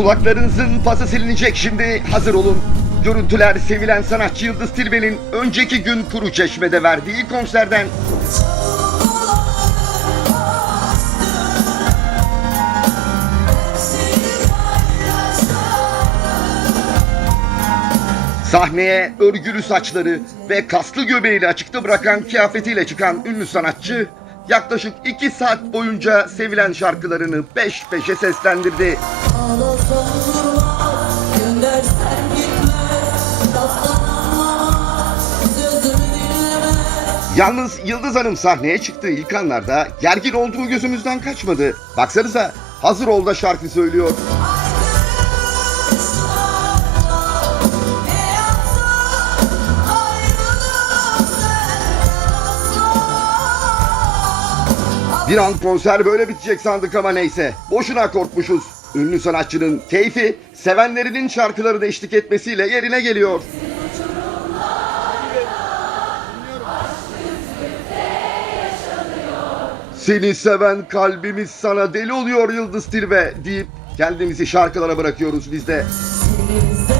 Kulaklarınızın pası silinecek şimdi. Hazır olun. Görüntüler sevilen sanatçı Yıldız Tilbe'nin önceki gün Kuru Çeşme'de verdiği konserden. Sahneye örgülü saçları ve kaslı göbeğiyle açıkta bırakan kıyafetiyle çıkan ünlü sanatçı yaklaşık 2 saat boyunca sevilen şarkılarını peş peşe seslendirdi. Yalnız Yıldız Hanım sahneye çıktığı ilk anlarda gergin olduğu gözümüzden kaçmadı. Baksanıza hazır ol da şarkı söylüyor. Ne Bir an konser böyle bitecek sandık ama neyse. Boşuna korkmuşuz. Ünlü sanatçının keyfi sevenlerinin şarkılarına eşlik etmesiyle yerine geliyor. Seni seven kalbimiz sana deli oluyor Yıldız Tilbe deyip kendimizi şarkılara bırakıyoruz biz de. Sana